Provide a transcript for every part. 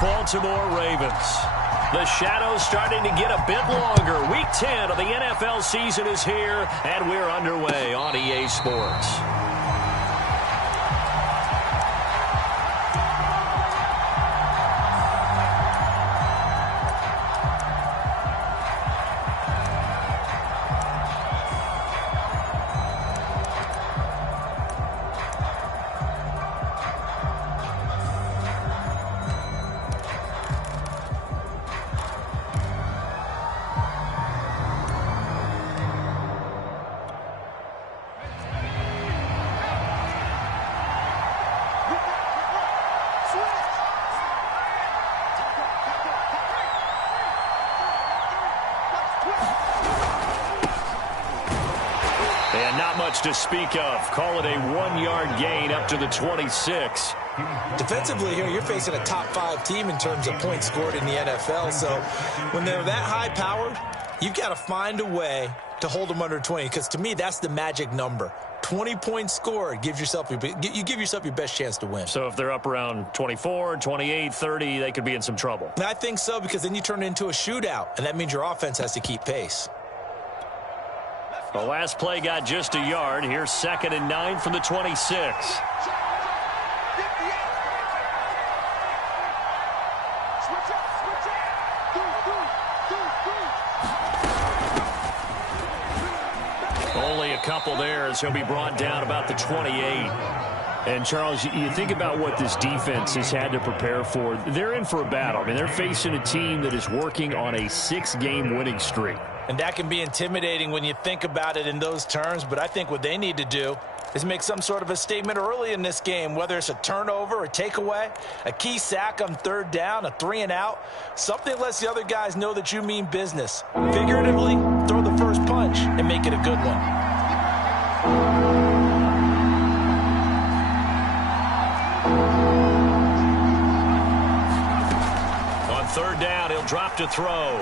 Baltimore Ravens. The shadows starting to get a bit longer. Week 10 of the NFL season is here, and we're underway on EA Sports. To speak of. Call it a 1-yard gain up to the 26. Defensively here, you're facing a top 5 team in terms of points scored in the NFL. So when they're that high-powered, you've got to find a way to hold them under 20. Because to me, that's the magic number. 20 points scored, you give yourself your best chance to win. So if they're up around 24, 28, 30, they could be in some trouble. I think so, because then you turn it into a shootout, and that means your offense has to keep pace. The last play got just a yard. Here's 2nd and 9 from the 26. Only a couple there as he'll be brought down about the 28. And, Charles, you think about what this defense has had to prepare for. They're in for a battle. I mean, they're facing a team that is working on a 6-game winning streak. And that can be intimidating when you think about it in those terms, but I think what they need to do is make some sort of a statement early in this game, whether it's a turnover, a takeaway, a key sack on 3rd down, a 3-and-out, something that lets the other guys know that you mean business. Figuratively, throw the first punch and make it a good one. On 3rd down, he'll drop to throw.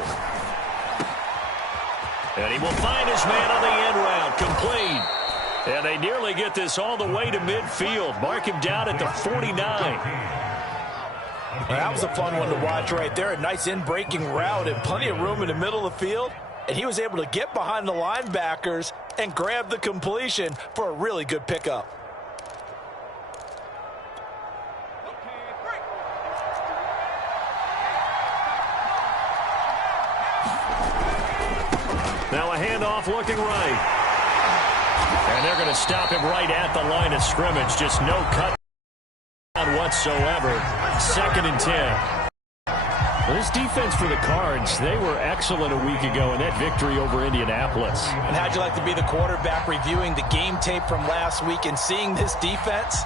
And he will find his man on the end route, complete. And they nearly get this all the way to midfield. Mark him down at the 49. Well, that was a fun one to watch right there. A nice in-breaking route and plenty of room in the middle of the field. And he was able to get behind the linebackers and grab the completion for a really good pickup. Now a handoff looking right. And they're going to stop him right at the line of scrimmage. Just no cut whatsoever. 2nd and 10. Well, this defense for the Cards, they were excellent a week ago in that victory over Indianapolis. And how'd you like to be the quarterback reviewing the game tape from last week and seeing this defense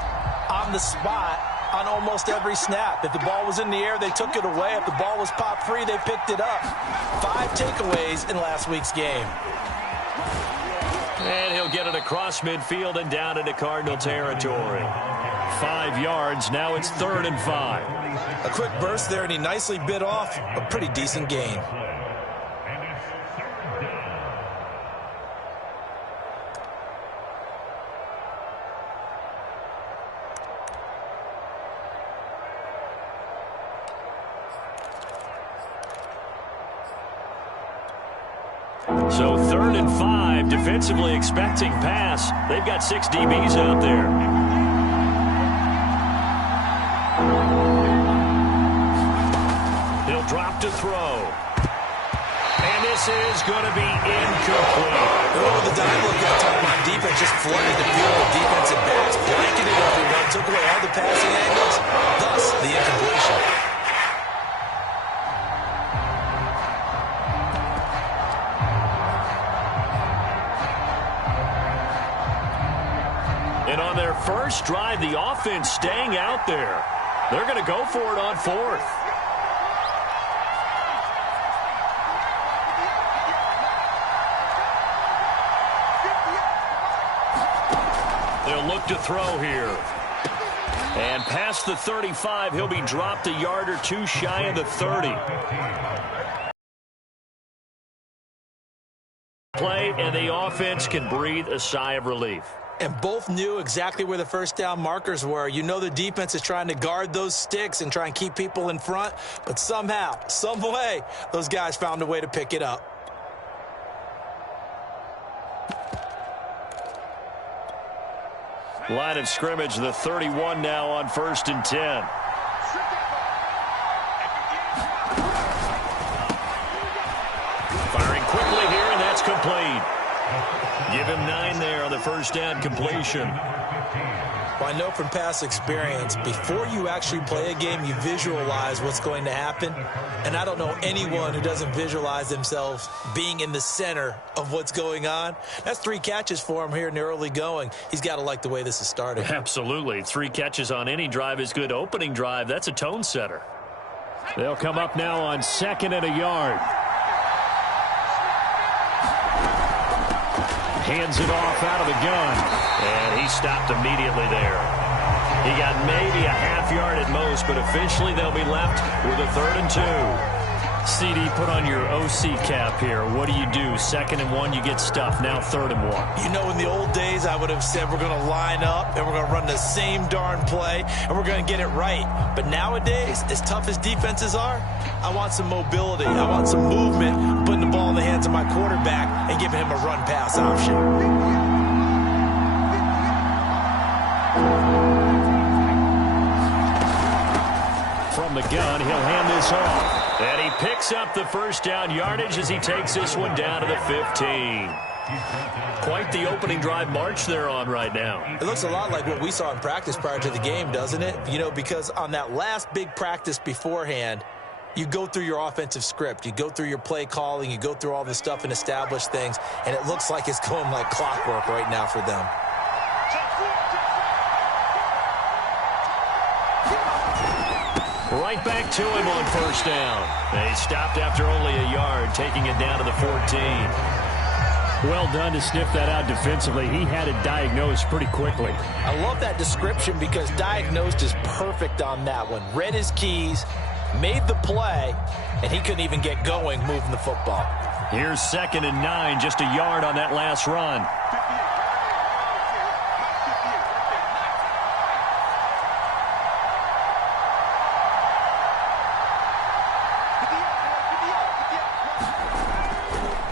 on the spot on almost every snap? If the ball was in the air, they took it away. If the ball was popped free, they picked it up. 5 takeaways in last week's game. And he'll get it across midfield and down into Cardinal territory. 5 yards. Now it's 3rd and 5. A quick burst there, and he nicely bit off a pretty decent gain. So 3rd and 5, defensively expecting pass. They've got 6 DBs out there. He'll drop to throw. And this is going to be incomplete. Over the dime look that time, my defense just flooded the field with defensive backs, blanketed everyone, took away all the passing angles, thus the incompletion. And on their first drive, the offense staying out there. They're going to go for it on 4th. They'll look to throw here. And past the 35, he'll be dropped a yard or 2 shy of the 30. Play, and the offense can breathe a sigh of relief. And both knew exactly where the first down markers were. You know the defense is trying to guard those sticks and try and keep people in front, but somehow, some way, those guys found a way to pick it up. Line of scrimmage, the 31 now on 1st and 10. Firing quickly here, and that's complete. Give him 9 there on the first down completion. Well, I know from past experience, before you actually play a game, you visualize what's going to happen. And I don't know anyone who doesn't visualize themselves being in the center of what's going on. That's 3 catches for him here in the early going. He's got to like the way this is starting. Absolutely. 3 catches on any drive is good. Opening drive, that's a tone setter. They'll come up now on 2nd and a yard. Hands it off out of the gun. And he stopped immediately there. He got maybe a half yard at most, but officially they'll be left with a 3rd and 2. CD, put on your OC cap here. What do you do? 2nd and 1, you get stuffed. Now 3rd and 1. You know, in the old days, I would have said we're going to line up and we're going to run the same darn play and we're going to get it right. But nowadays, as tough as defenses are, I want some mobility. I want some movement, putting the ball in the hands of my quarterback and giving him a run-pass option. From the gun, he'll hand this off. And he picks up the first down yardage as he takes this one down to the 15. Quite the opening drive march they're on right now. It looks a lot like what we saw in practice prior to the game, doesn't it? You know, because on that last big practice beforehand, you go through your offensive script. You go through your play calling. You go through all this stuff and establish things. And it looks like it's going like clockwork right now for them. Right back to him on first down. They stopped after only a yard, taking it down to the 14. Well done to sniff that out defensively. He had it diagnosed pretty quickly. I love that description because diagnosed is perfect on that one. Read his keys, made the play, and he couldn't even get going moving the football. Here's 2nd and 9, just a yard on that last run.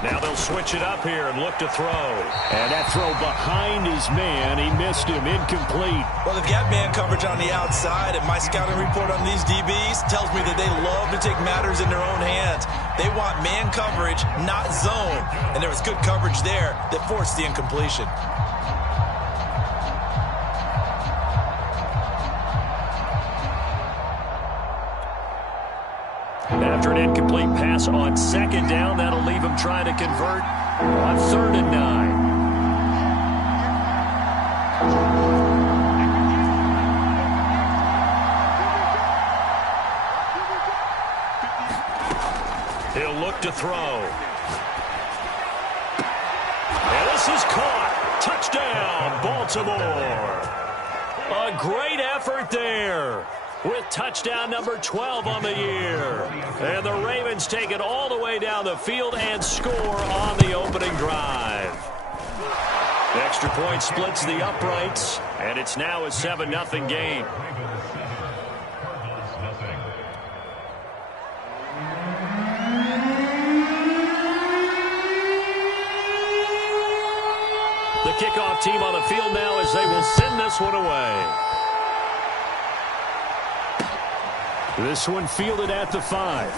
Now they'll switch it up here and look to throw. And that throw behind his man. He missed him. Incomplete. Well, they've got man coverage on the outside, and my scouting report on these DBs tells me that they love to take matters in their own hands. They want man coverage, not zone. And there was good coverage there that forced the incompletion. After an incomplete pass on 2nd down, that'll leave him trying to convert on 3rd and 9. He'll look to throw. And this is caught. Touchdown, Baltimore. A great effort there, with touchdown number 12 on the year. And the Ravens take it all the way down the field and score on the opening drive. Extra point splits the uprights, and it's now a 7-0 game. The kickoff team on the field now as they will send this one away. This one fielded at the 5.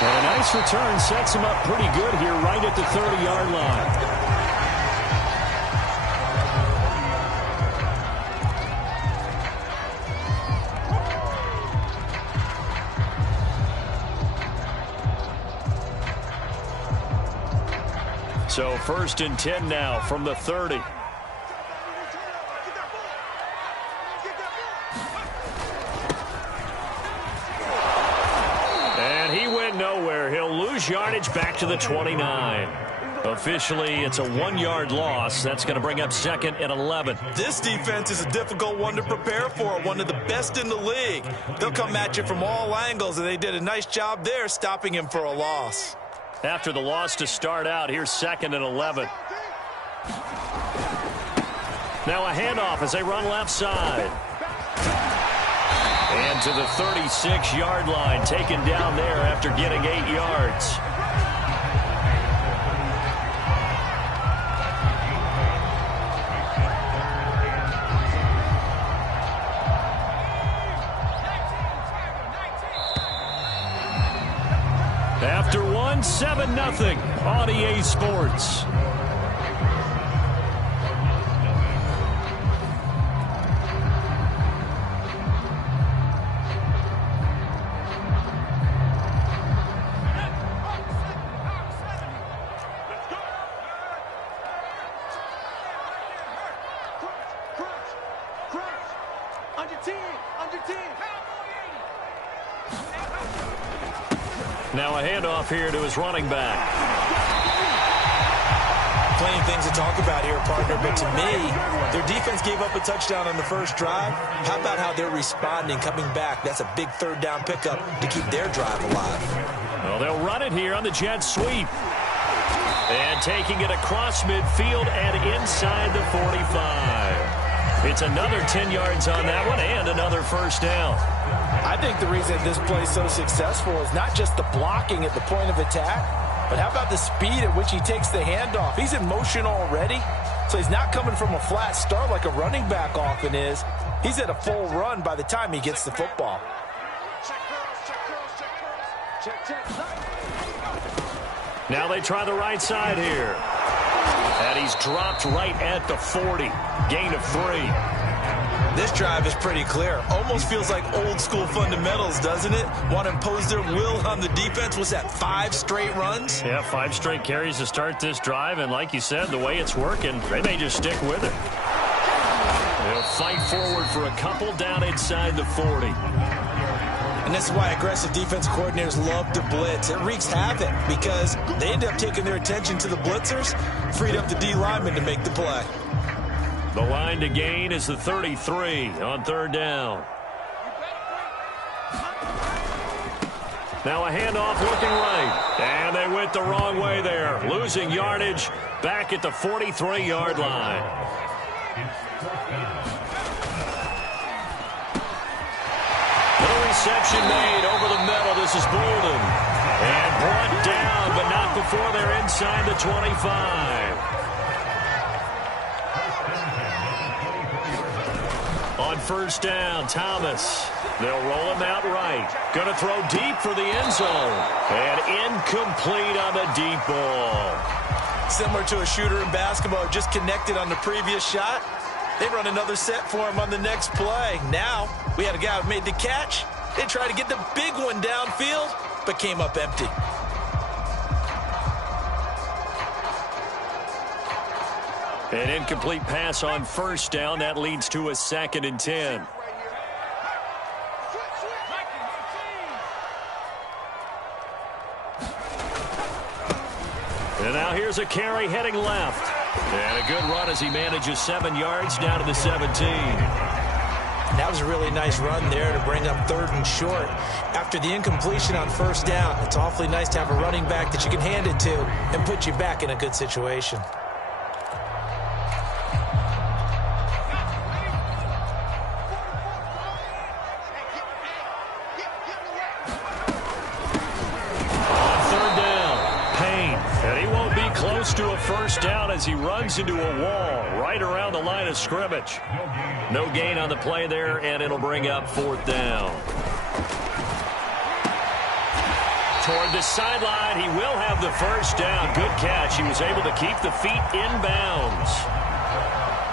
And a nice return sets him up pretty good here right at the 30-yard line. So 1st and 10 now from the 30. Nowhere. He'll lose yardage back to the 29. Officially, it's a 1-yard loss. That's going to bring up 2nd and 11. This defense is a difficult one to prepare for, one of the best in the league. They'll come at you from all angles, and they did a nice job there stopping him for a loss. After the loss to start out, here's 2nd and 11. Now a handoff as they run left side. And to the 36-yard line, taken down there after getting 8 yards. After one, 7-0 on EA Sports. Now a handoff here to his running back. Plenty of things to talk about here, partner, but to me, their defense gave up a touchdown on the first drive. How about how they're responding, coming back? That's a big third down pickup to keep their drive alive. Well, they'll run it here on the jet sweep. And taking it across midfield and inside the 45. It's another 10 yards on that one and another first down. I think the reason this play is so successful is not just the blocking at the point of attack, but how about the speed at which he takes the handoff? He's in motion already, so he's not coming from a flat start like a running back often is. He's at a full run by the time he gets the football. Now they try the right side here. And he's dropped right at the 40. Gain of 3. This drive is pretty clear. Almost feels like old school fundamentals, doesn't it? Want to impose their will on the defense. Was that 5 straight runs? Yeah, 5 straight carries to start this drive. And like you said, the way it's working, they may just stick with it. They'll fight forward for a couple down inside the 40. And this is why aggressive defense coordinators love to blitz. It wreaks havoc because they end up taking their attention to the blitzers, freed up the D lineman to make the play. The line to gain is the 33 on third down. Now a handoff looking right. And they went the wrong way there. Losing yardage back at the 43-yard line. No reception made over the middle. This is Bolden. And brought down, but not before they're inside the 25. On first down, Thomas. They'll roll him out right. Going to throw deep for the end zone. And incomplete on the deep ball. Similar to a shooter in basketball, just connected on the previous shot. They run another set for him on the next play. Now, we had a guy who made the catch. They tried to get the big one downfield, but came up empty. An incomplete pass on first down. That leads to a 2nd and 10. And now here's a carry heading left. And a good run as he manages 7 yards down to the 17. That was a really nice run there to bring up 3rd and short. After the incompletion on first down, it's awfully nice to have a running back that you can hand it to and put you back in a good situation. To a first down as he runs into a wall right around the line of scrimmage. No gain on the play there, and it'll bring up 4th down. Toward the sideline, he will have the first down. Good catch. He was able to keep the feet in bounds.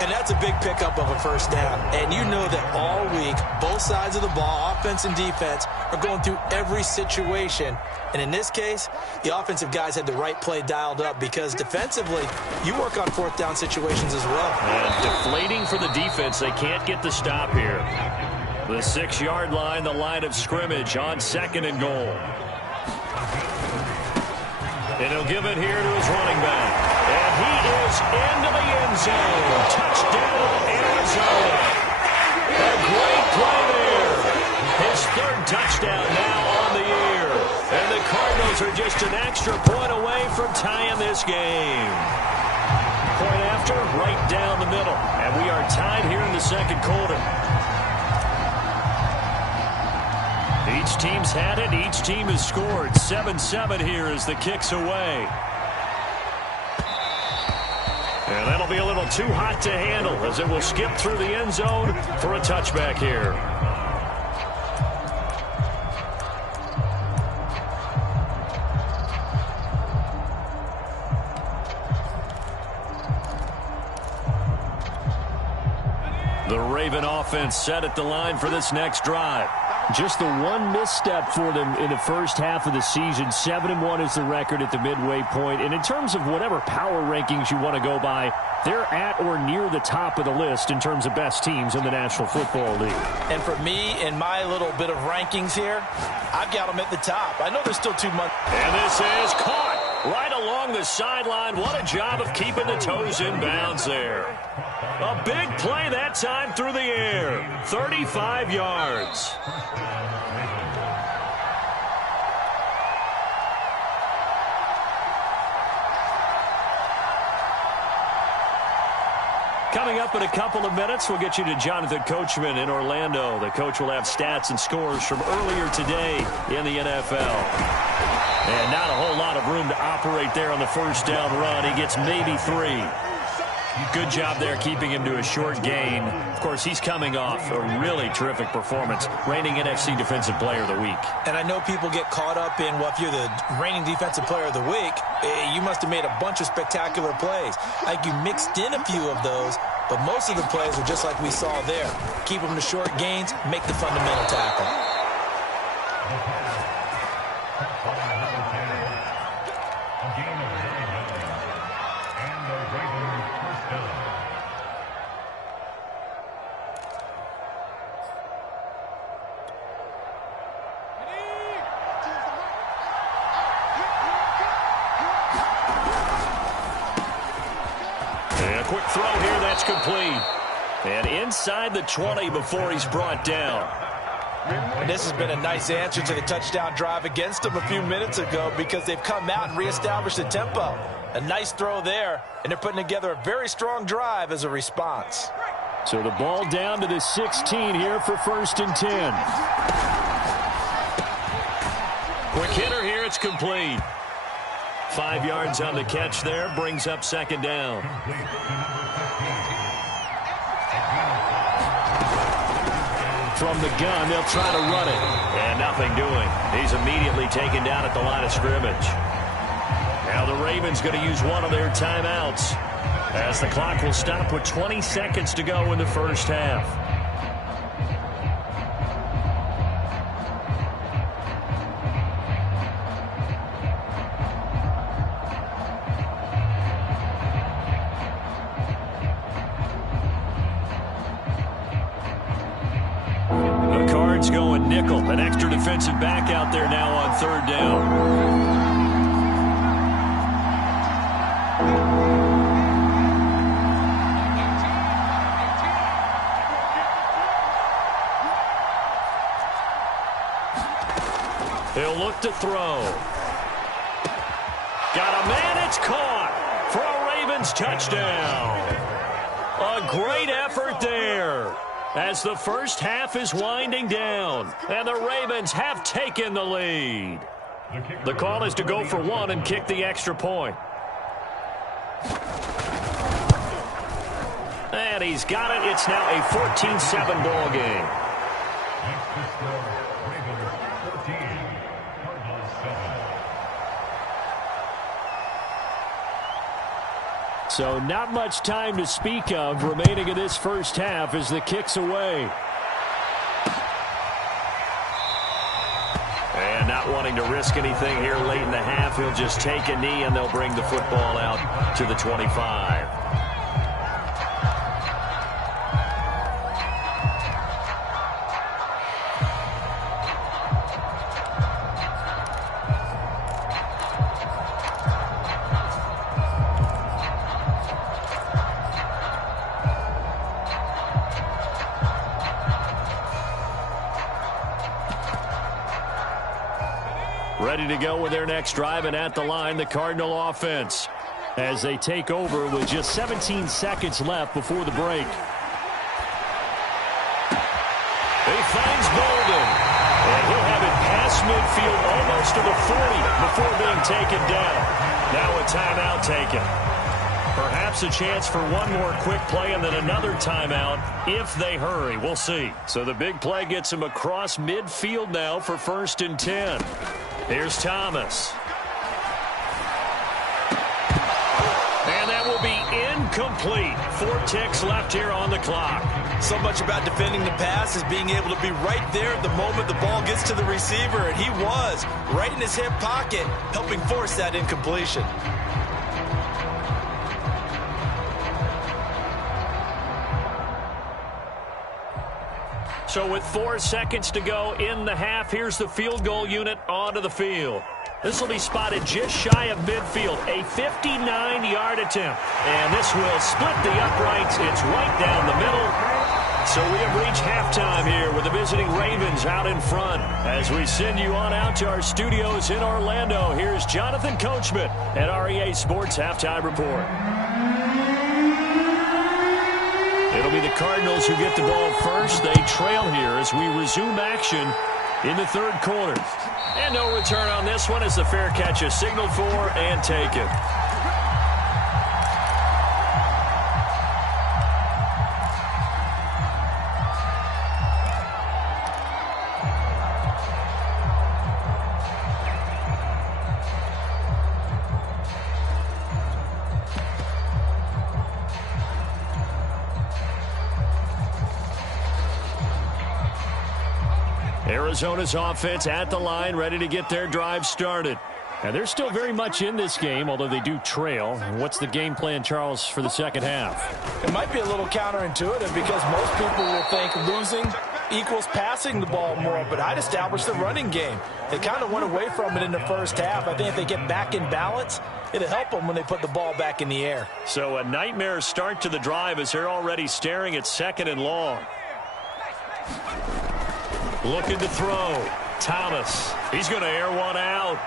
And that's a big pickup of a first down. And you know that all week, both sides of the ball, offense and defense, are going through every situation. And in this case, the offensive guys had the right play dialed up because defensively, you work on 4th down situations as well. And deflating for the defense. They can't get the stop here. The 6-yard line, the line of scrimmage on 2nd and goal. And he'll give it here to his running back. And he is into the end zone. Touchdown, Arizona. A great play there. His 3rd touchdown now on the year. And the Cardinals are just an extra point away from tying this game. Point after after, right down the middle. And we are tied here in the second quarter. Each team's had it. Each team has scored. 7-7 here as the kick's away. And that'll be a little too hot to handle as it will skip through the end zone for a touchback here. The Raven offense set at the line for this next drive. Just the one misstep for them in the first half of the season. 7-1 is the record at the midway point. And in terms of whatever power rankings you want to go by, they're at or near the top of the list in terms of best teams in the National Football League. And for me, in my little bit of rankings here, I've got them at the top. I know there's still 2 months. And this is caught right along the sideline. What a job of keeping the toes in bounds there. A big play that time through the air. 35 yards. Coming up in a couple of minutes, we'll get you to Jonathan Coachman in Orlando. The coach will have stats and scores from earlier today in the NFL. And not a whole lot of room to operate there on the first down run. He gets maybe 3. Good job there keeping him to a short gain. Of course, he's coming off a really terrific performance, reigning NFC Defensive Player of the Week. And I know people get caught up in, well, if you're the reigning Defensive Player of the Week, you must have made a bunch of spectacular plays. Like you mixed in a few of those, but most of the plays are just like we saw there. Keep them to short gains, make the fundamental tackle. Quick throw here, that's complete. And inside the 20 before he's brought down. And this has been a nice answer to the touchdown drive against them a few minutes ago because they've come out and reestablished the tempo. A nice throw there, and they're putting together a very strong drive as a response. So the ball down to the 16 here for 1st and 10. Quick hitter here, it's complete. 5 yards on the catch there, brings up 2nd down. From the gun, they'll try to run it. And nothing doing. He's immediately taken down at the line of scrimmage. Now the Ravens going to use one of their timeouts as the clock will stop with 20 seconds to go in the first half. Going nickel, an extra defensive back out there now on 3rd down. He'll look to throw. Got a man, it's caught for a Ravens touchdown. A great effort there as the first half is winding down, and the Ravens have taken the lead. The call is to go for 1 and kick the extra point. And he's got it. It's now a 14-7 ball game. So not much time to speak of remaining in this first half as the kick's away. And not wanting to risk anything here late in the half, he'll just take a knee and they'll bring the football out to the 25. Ready to go with their next drive, and at the line, the Cardinal offense. as they take over with just 17 seconds left before the break. He finds Bolden, and he'll have it past midfield almost to the 40 before being taken down. Now a timeout taken. Perhaps a chance for one more quick play and then another timeout if they hurry. We'll see. So the big play gets him across midfield now for 1st and 10. Here's Thomas. And that will be incomplete. 4 ticks left here on the clock. So much about defending the pass is being able to be right there at the moment the ball gets to the receiver, and he was right in his hip pocket, helping force that incompletion. So with 4 seconds to go in the half, here's the field goal unit onto the field. This will be spotted just shy of midfield, a 59-yard attempt. And this will split the uprights. It's right down the middle. So we have reached halftime here with the visiting Ravens out in front. As we send you on out to our studios in Orlando, here's Jonathan Coachman at REA Sports Halftime Report. It'll be the Cardinals who get the ball first. They trail here as we resume action in the 3rd quarter. And no return on this one as the fair catch is signaled for and taken. Arizona's offense at the line, ready to get their drive started. And they're still very much in this game, although they do trail. What's the game plan, Charles, for the second half? It might be a little counterintuitive because most people will think losing equals passing the ball more, but I'd establish the running game. They kind of went away from it in the first half. I think if they get back in balance, it'll help them when they put the ball back in the air. So a nightmare start to the drive as they're already staring at 2nd and long. Looking to throw. Thomas. He's going to air one out.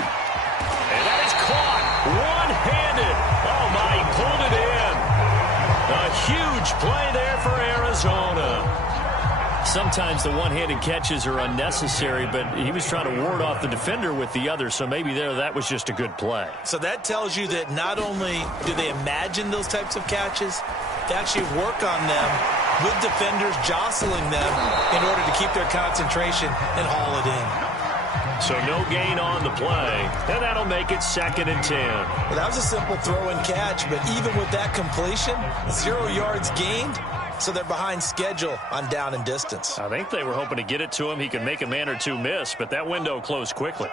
And that is caught. One-handed. Oh, my, he pulled it in. A huge play there for Arizona. Sometimes the one-handed catches are unnecessary, but he was trying to ward off the defender with the other, so maybe that was just a good play. So that tells you that not only do they imagine those types of catches, they actually work on them with defenders jostling them in order to keep their concentration and haul it in. So no gain on the play, and that'll make it 2nd and 10. Well, that was a simple throw and catch, but even with that completion, 0 yards gained, so they're behind schedule on down and distance. I think they were hoping to get it to him. He could make a man or two miss, but that window closed quickly.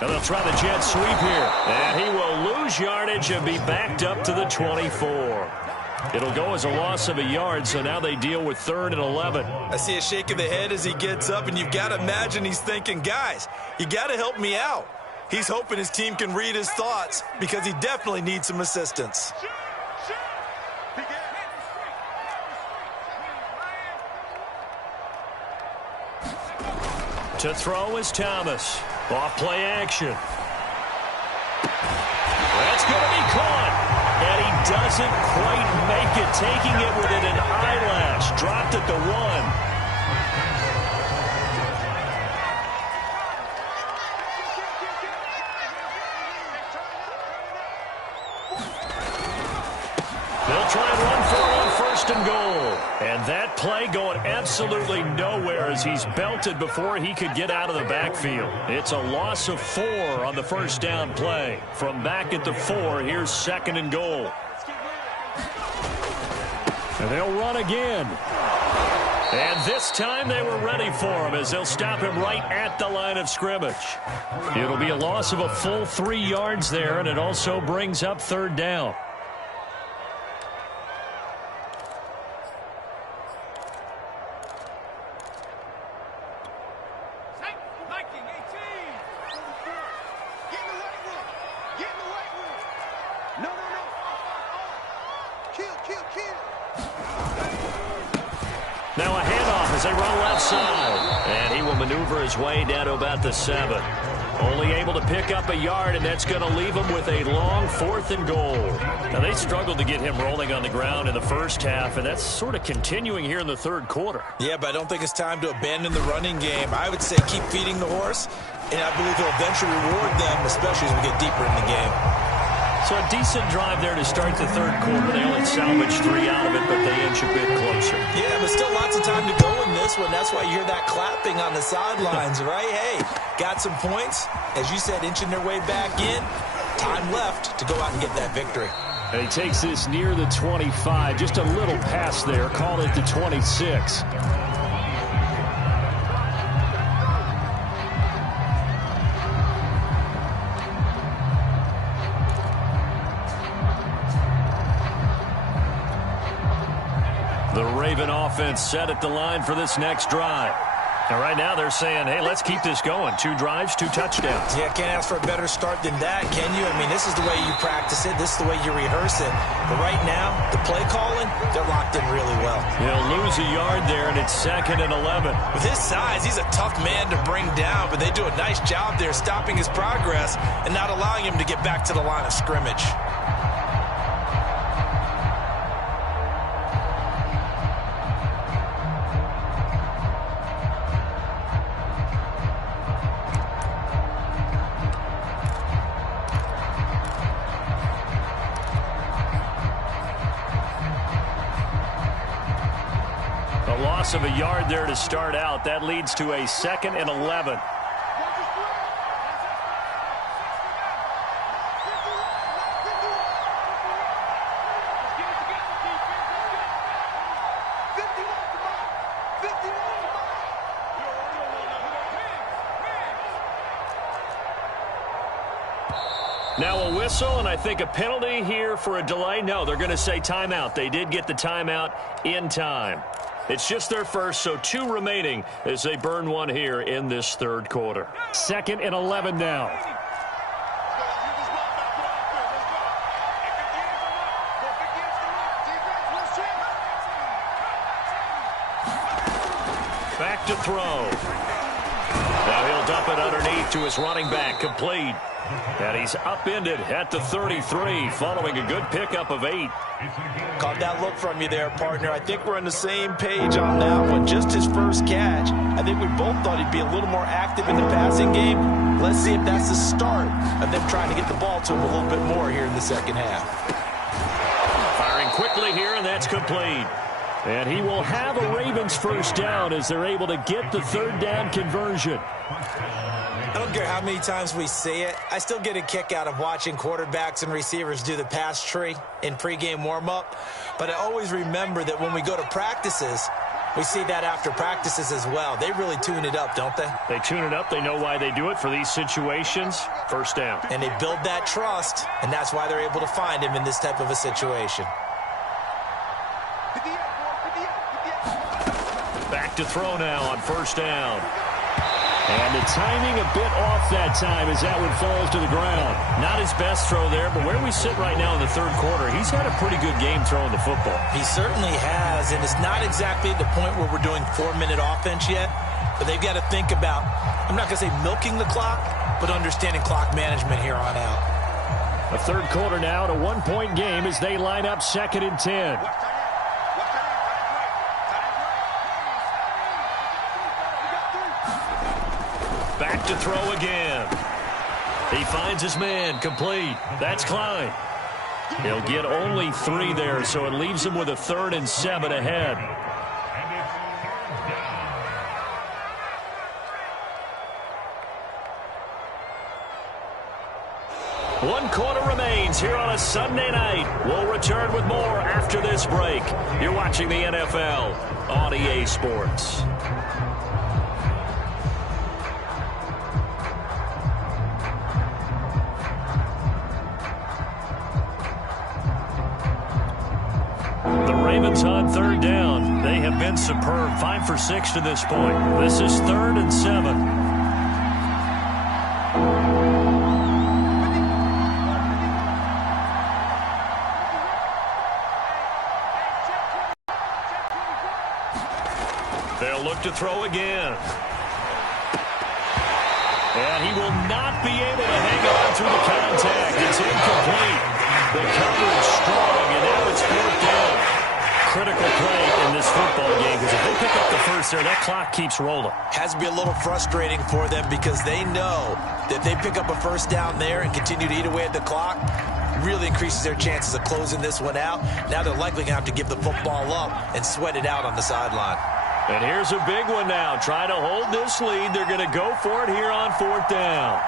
And they'll try the jet sweep here. And he will lose yardage and be backed up to the 24. It'll go as a loss of a yard, so now they deal with 3rd and 11. I see a shake of the head as he gets up, and you've got to imagine he's thinking, guys, you got to help me out. He's hoping his team can read his thoughts because he definitely needs some assistance. To throw is Thomas. Off play action. That's going to be caught. And he doesn't quite make it, taking it within an eyelash. Dropped at the 1. They'll try and run for it on 1st and goal. And that play going absolutely nowhere as he's belted before he could get out of the backfield. It's a loss of 4 on the 1st down play. From back at the 4, here's 2nd and goal. And they'll run again. And this time they were ready for him as they'll stop him right at the line of scrimmage. It'll be a loss of a full 3 yards there, and it also brings up 3rd down. Now a handoff as they run left side. And he will maneuver his way down to about the 7. Only able to pick up a yard, and that's going to leave him with a long 4th and goal. Now, they struggled to get him rolling on the ground in the first half, and that's sort of continuing here in the third quarter. Yeah, but I don't think it's time to abandon the running game. I would say keep feeding the horse, and I believe he'll eventually reward them, especially as we get deeper in the game. So a decent drive there to start the third quarter. They only salvaged 3 out of it, but they inch a bit closer. Yeah, but still lots of time to go in this one. That's why you hear that clapping on the sidelines, right? Hey, got some points. As you said, inching their way back in. Time left to go out and get that victory. And he takes this near the 25. Just a little pass there. Call it the 26. The Raven offense set at the line for this next drive. And right now they're saying, hey, let's keep this going. 2 drives, 2 touchdowns. Yeah, can't ask for a better start than that, can you? I mean, this is the way you practice it. This is the way you rehearse it. But right now, the play calling, they're locked in really well. He'll lose a yard there, and it's 2nd and 11. With his size, he's a tough man to bring down, but they do a nice job there stopping his progress and not allowing him to get back to the line of scrimmage. Loss of a yard there to start out. That leads to a 2nd and 11. Now a whistle, and I think a penalty here for a delay. No, they're going to say timeout. They did get the timeout in time. It's just their first, so 2 remaining as they burn 1 here in this third quarter. 2nd and 11 now. Back to throw. Now he'll dump it underneath to his running back, complete. And he's upended at the 33 following a good pickup of 8. Caught that look from you there, partner. I think we're on the same page on that one. Just his first catch. I think we both thought he'd be a little more active in the passing game. Let's see if that's the start of them trying to get the ball to him a little bit more here in the second half. Firing quickly here, and that's complete. And he will have a Ravens first down as they're able to get the third down conversion. I don't care how many times we see it. I still get a kick out of watching quarterbacks and receivers do the pass tree in pregame warm-up. But I always remember that when we go to practices, we see that after practices as well. They really tune it up, don't they? They tune it up. They know why they do it for these situations. First down. And they build that trust, and that's why they're able to find him in this type of a situation. Back to throw now on first down. And the timing a bit off that time as that one falls to the ground. Not his best throw there, but where we sit right now in the third quarter, he's had a pretty good game throwing the football. He certainly has, and it's not exactly at the point where we're doing 4-minute offense yet, but they've got to think about, I'm not going to say milking the clock, but understanding clock management here on out. A third quarter now, a 1-point game as they line up 2nd and 10. Back to throw again. He finds his man, complete. That's Klein. He'll get only 3 there, so it leaves him with a 3rd and 7 ahead. One quarter remains here on a Sunday night. We'll return with more after this break. You're watching the NFL on EA Sports. Ravens on third down. They have been superb. 5 for 6 to this point. This is 3rd and 7. They'll look to throw again. And he will not be able to hang on through the contact. It's incomplete. The coverage strong, and now it's 4th down. Critical play in this football game, because if they pick up the first there, that clock keeps rolling. Has to be a little frustrating for them because they know that if they pick up a first down there and continue to eat away at the clock, really increases their chances of closing this one out. Now they're likely going to have to give the football up and sweat it out on the sideline. And here's a big one now. Trying to hold this lead. They're going to go for it here on 4th down.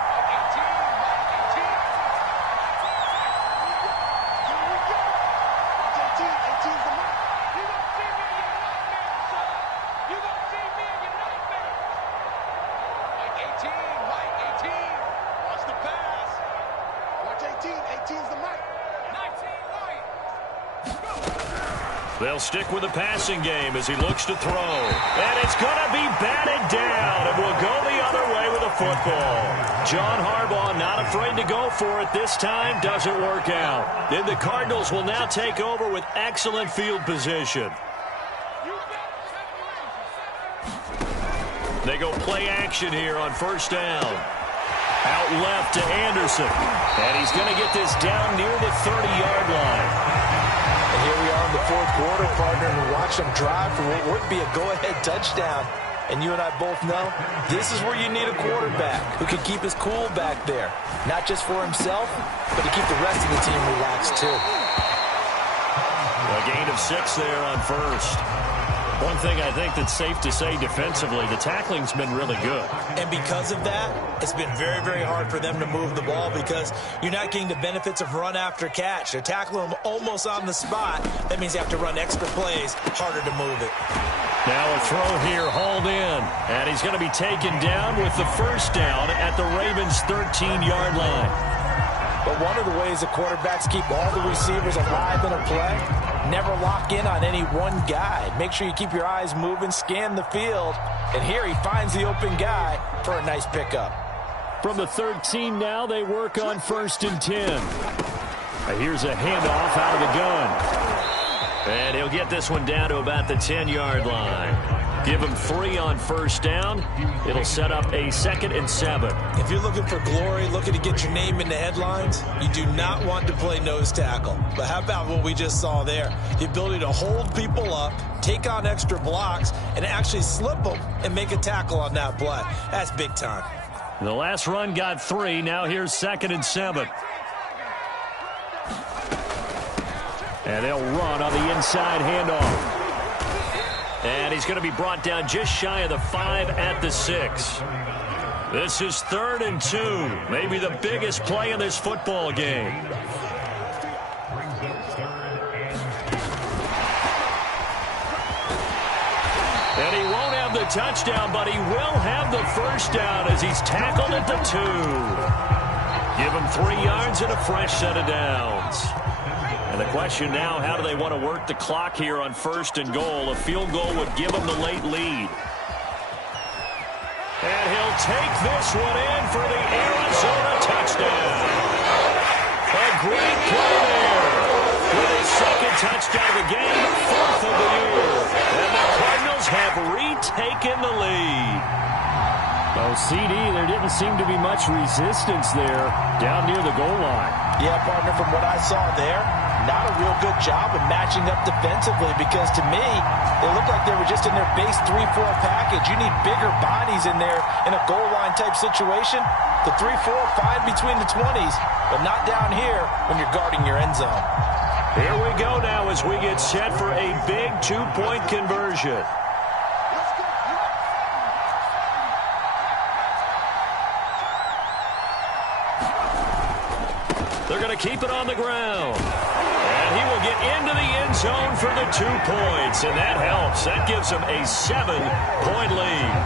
They'll stick with the passing game as he looks to throw. And it's going to be batted down, and will go the other way with a football. John Harbaugh not afraid to go for it this time. Doesn't work out. Then the Cardinals will now take over with excellent field position. They go play action here on 1st down. Out left to Anderson. And he's going to get this down near the 30-yard line. And here we are in the 4th quarter, partner, and watch them drive for what would be a go-ahead touchdown. And you and I both know this is where you need a quarterback who can keep his cool back there. Not just for himself, but to keep the rest of the team relaxed, too. A gain of 6 there on 1st. One thing I think that's safe to say defensively, the tackling's been really good. And because of that, it's been very, very hard for them to move the ball because you're not getting the benefits of run after catch. They're tackling them almost on the spot. That means you have to run extra plays, harder to move it. Now a throw here, hauled in. And he's going to be taken down with the 1st down at the Ravens' 13-yard line. But one of the ways the quarterbacks keep all the receivers alive in a play, never lock in on any one guy. Make sure you keep your eyes moving, scan the field. And here he finds the open guy for a nice pickup. From the 13 now, they work on 1st and 10. Here's a handoff out of the gun. And he'll get this one down to about the 10-yard line. Give him 3 on 1st down. It'll set up a 2nd and 7. If you're looking for glory, looking to get your name in the headlines, you do not want to play nose tackle. But how about what we just saw there? The ability to hold people up, take on extra blocks, and actually slip them and make a tackle on that play. That's big time. The last run got 3. Now here's 2nd and 7. And they'll run on the inside handoff. And he's going to be brought down just shy of the 5 at the 6. This is 3rd and 2. Maybe the biggest play in this football game. And he won't have the touchdown, but he will have the 1st down as he's tackled at the 2. Give him 3 yards and a fresh set of downs. And the question now, how do they want to work the clock here on 1st and goal? A field goal would give them the late lead. And he'll take this one in for the Arizona touchdown. A great play there. With his 2nd touchdown of the game, 4th of the year. And the Cardinals have retaken the lead. Oh, CD, there didn't seem to be much resistance there down near the goal line. Yeah, partner, from what I saw there, not a real good job of matching up defensively because to me, they looked like they were just in their base 3-4 package. You need bigger bodies in there in a goal line type situation. The 3-4 fine between the 20s, but not down here when you're guarding your end zone. Here we go now as we get set for a big 2-point conversion. They're going to keep it on the ground. And he will get into the end zone for the 2 points. And that helps. That gives him a 7-point lead.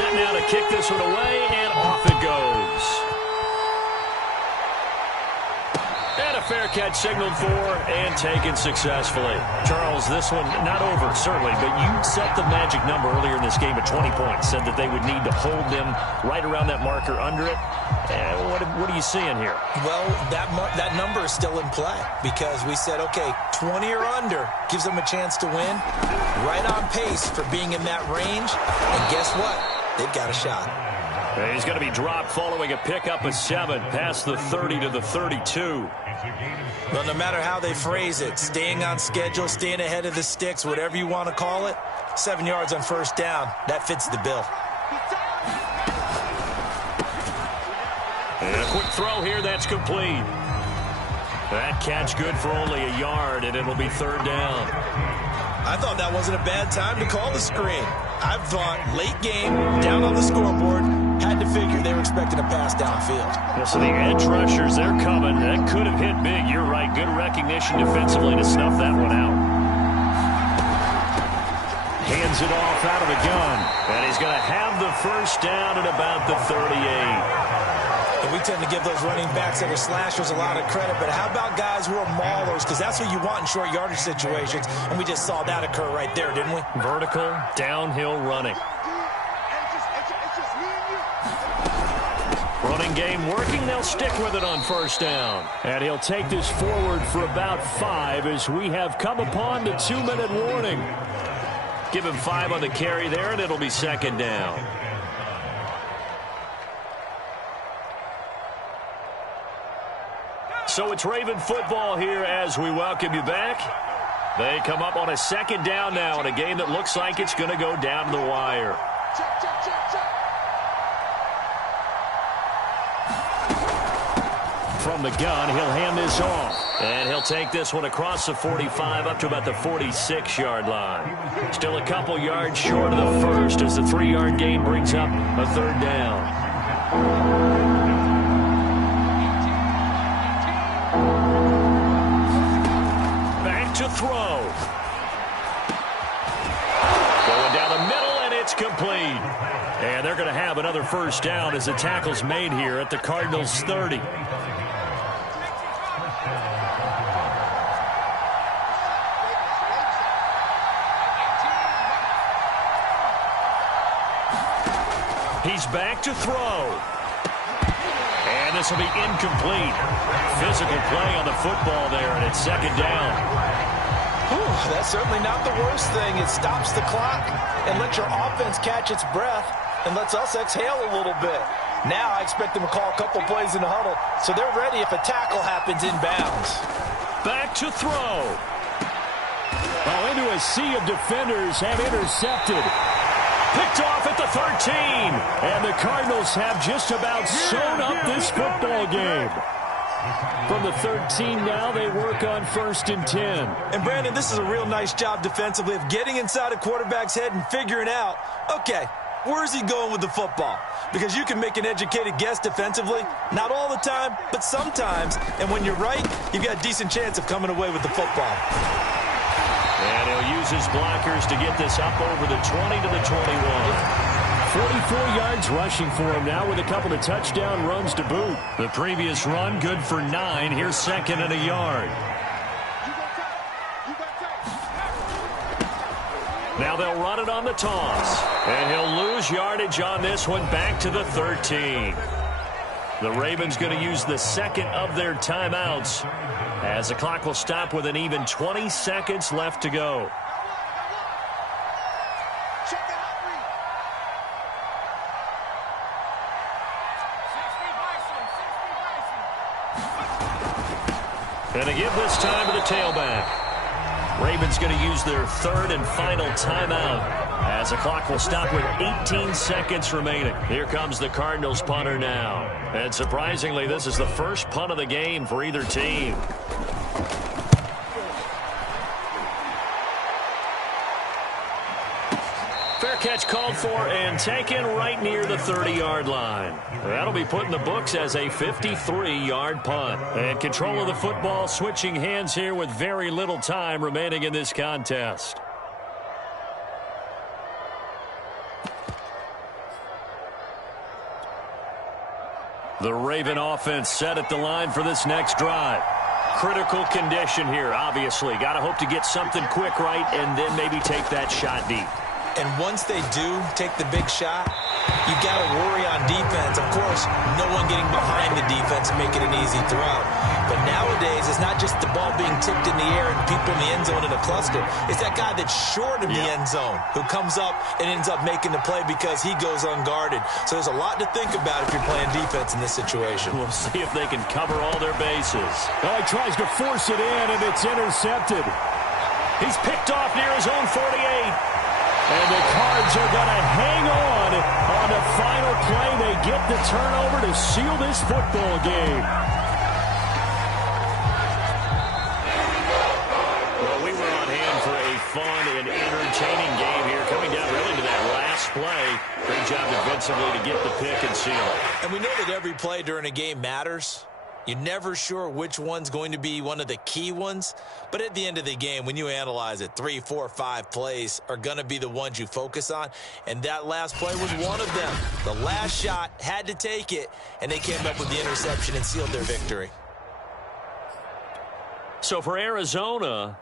Set now to kick this one away, and off it goes. And a fair catch signaled for and taken successfully. Charles, this one not over, certainly, but you set the magic number earlier in this game at 20 points. Said that they would need to hold them right around that marker under it. What are you seeing here? Well, that number is still in play because we said, okay, 20 or under gives them a chance to win. Right on pace for being in that range. And guess what? They've got a shot. He's going to be dropped following a pickup of 7 past the 30 to the 32. Well, no matter how they phrase it, staying on schedule, staying ahead of the sticks, whatever you want to call it, 7 yards on first down, that fits the bill. And a quick throw here, that's complete. That catch good for only a yard, and it'll be third down. I thought that wasn't a bad time to call the screen. I thought late game, down on the scoreboard, had to figure they were expecting a pass downfield. Yeah, so the edge rushers, they're coming. That could have hit big. You're right. Good recognition defensively to snuff that one out. Hands it off out of the gun. And he's going to have the first down at about the 38. And we tend to give those running backs that are slashers a lot of credit, but how about guys who are maulers? Because that's what you want in short yardage situations, and we just saw that occur right there, didn't we? Vertical, downhill running. Running game working. They'll stick with it on first down. And he'll take this forward for about 5 as we have come upon the 2-minute warning. Give him 5 on the carry there, and it'll be second down. So it's Raven football here as we welcome you back. They come up on a second down now in a game that looks like it's going to go down to the wire. From the gun, he'll hand this off. And he'll take this one across the 45 up to about the 46-yard line. Still a couple yards short of the first as the 3-yard gain brings up a third down. To throw. Going down the middle, and it's complete. And they're going to have another first down as the tackle's made here at the Cardinals' 30. He's back to throw. And this will be incomplete. Physical play on the football there, and it's second down. That's certainly not the worst thing. It stops the clock and lets your offense catch its breath and lets us exhale a little bit. Now I expect them to call a couple plays in the huddle, so they're ready if a tackle happens inbounds. Back to throw. Oh, into a sea of defenders have intercepted. Picked off at the 13. And the Cardinals have just about sewn up this football game. From the 13 now, they work on 1st and 10. And, Brandon, this is a real nice job defensively of getting inside a quarterback's head and figuring out, okay, where's he going with the football? Because you can make an educated guess defensively. Not all the time, but sometimes. And when you're right, you've got a decent chance of coming away with the football. And he'll use his blockers to get this up over the 20 to the 21. 44 yards rushing for him now with a couple of touchdown runs to boot. The previous run good for 9. Here's second and a yard. Now they'll run it on the toss. And he'll lose yardage on this one back to the 13. The Ravens going to use the second of their timeouts as the clock will stop with an even 20 seconds left to go. And they give this time to the tailback. Ravens going to use their third and final timeout as the clock will stop with 18 seconds remaining. Here comes the Cardinals punter now. And surprisingly, this is the first punt of the game for either team. Fair catch called for and taken right near the 30-yard line. That'll be put in the books as a 53-yard punt. And control of the football switching hands here with very little time remaining in this contest. The Raven offense set at the line for this next drive. Critical condition here, obviously. Got to hope to get something quick right and then maybe take that shot deep. And once they do take the big shot, you got to worry on defense. Of course, no one getting behind the defense and making an easy throw. But nowadays, it's not just the ball being tipped in the air and people in the end zone in a cluster. It's that guy that's short of the end zone who comes up and ends up making the play because he goes unguarded. So there's a lot to think about if you're playing defense in this situation. We'll see if they can cover all their bases. Oh, he tries to force it in, and it's intercepted. He's picked off near his own 48. And the Cards are going to hang on the final play. They get the turnover to seal this football game. Well, we were on hand for a fun and entertaining game here. Coming down really to that last play. Great job defensively to get the pick and seal. And we know that every play during a game matters. You're never sure which one's going to be one of the key ones. But at the end of the game, when you analyze it, 3, 4, 5 plays are going to be the ones you focus on. And that last play was one of them. The last shot had to take it, and they came up with the interception and sealed their victory. So for Arizona,